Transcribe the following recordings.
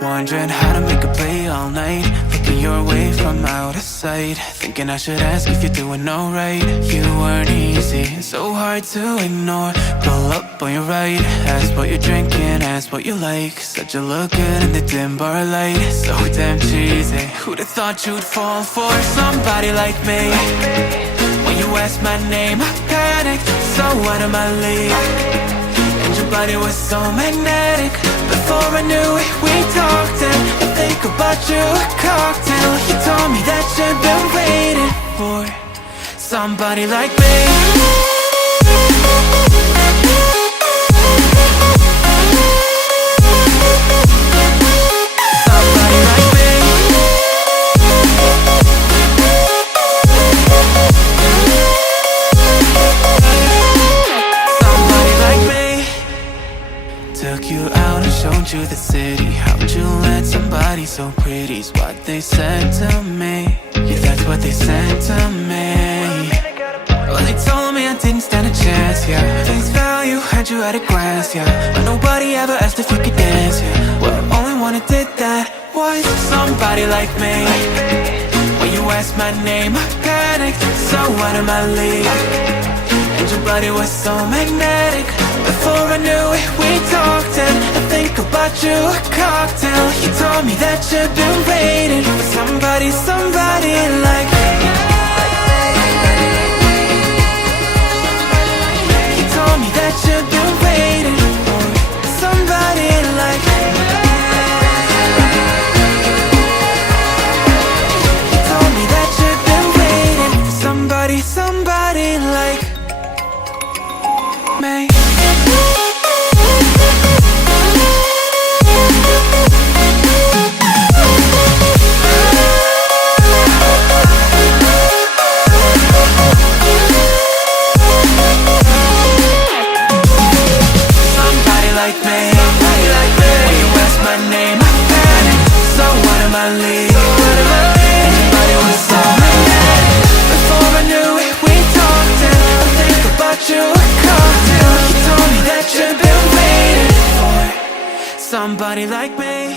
Wondering how to make a play all night, looking your way from out of sight, thinking I should ask if you're doing alright. You weren't easy, so hard to ignore. Pull up on your right, ask what you're drinking, ask what you like. Said you look good in the dim bar light, so damn cheesy. Who'd have thought you'd fall for somebody like me? When you asked my name, I panicked, so out of my league. And your body was so magnetic. Before I knew it, we talked, and I think about you a cocktail. You told me that you've been waiting for somebody like me. Somebody like me. Somebody like me. Took you out and showed you the city. How'd you let somebody so pretty's what they said to me? Yeah, that's what they said to me. Well, they told me I didn't stand a chance, yeah. Face value, had you at a glance, yeah. But nobody ever asked if you could dance, yeah. Well, only one who did that was somebody like me. When you asked my name, I panicked, so out of my league. And your body was so magnetic. Before I knew it, we talked, and I think about you a cocktail. You told me that you've been waiting for somebody, somebody like me. You told me that you've been waiting for somebody like me. You told me that you've been waiting for somebody, somebody like me. Somebody like me.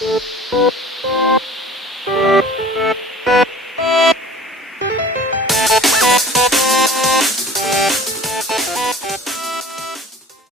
You